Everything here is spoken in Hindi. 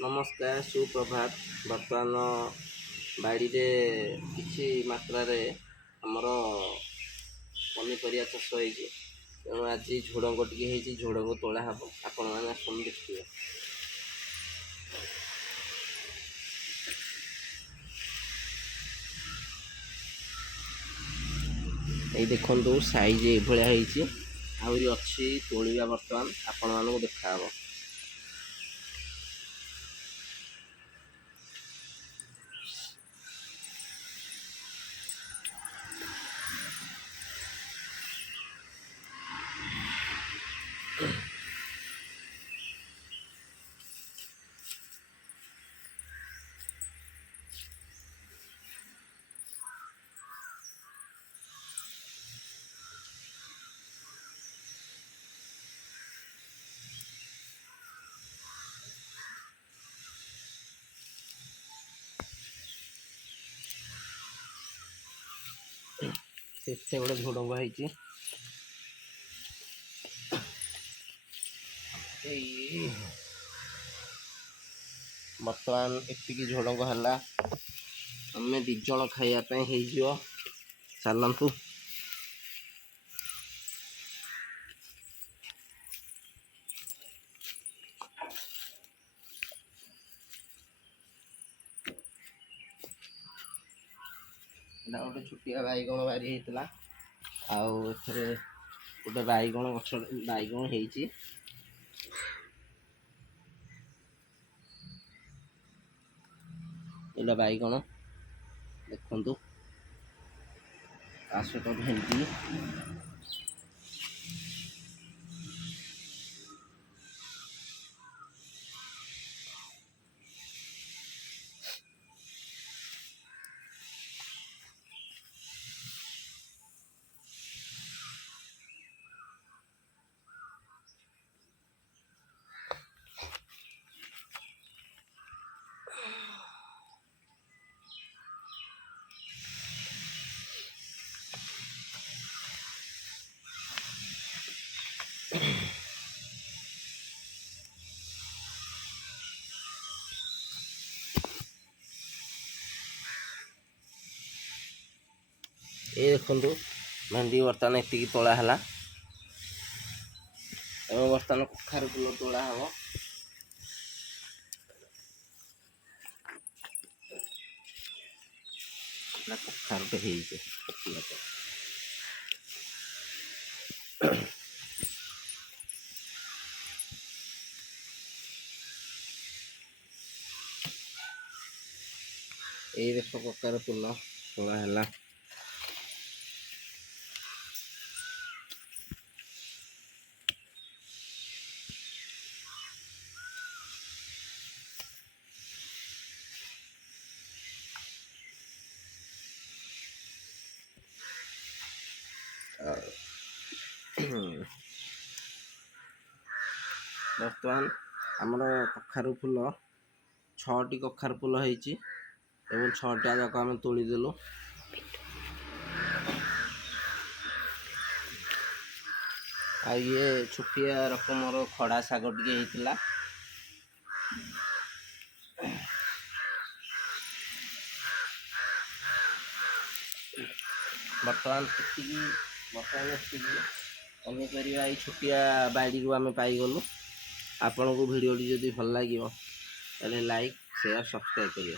नमस्कार सुप्रभात। बर्तमान बाड़ी किसी मात्रा आमर पनीपरिया चाष हो तेणु आज झुड़ंग टे झुड़ंग तोला हम आपण मैंने आसन देखिए। ये देखो साइज ये आहरी अच्छी तोलिया बर्तमान आपण मानक देखा। से गोटे झुड़ंग है बर्तमान एतिकी झुड़ंग है आम दिज खायापी चलतु। गोटे छुटिया बैगण बारी होता आउे गोटे बैगण गछ बैगण हो बैगण देखु सहित भेंडी ये देखु भेंडी बर्तमान एति तोला है बर्तमान कखार फूल तोला हम कखार ये देख कखार फूल तोला है बर्तमान आमर कखार फूल 6टी कखार फूल होती 6टा जाक आम तोड़देलु। आ ये छुटिया रकम खड़ा शाग टे होता बर्तमान पनीपरिया छुटिया बाड़ी आम पाईगलु। आपन को वीडियो जदि भल लगे लाइक शेयर सब्सक्राइब करिए।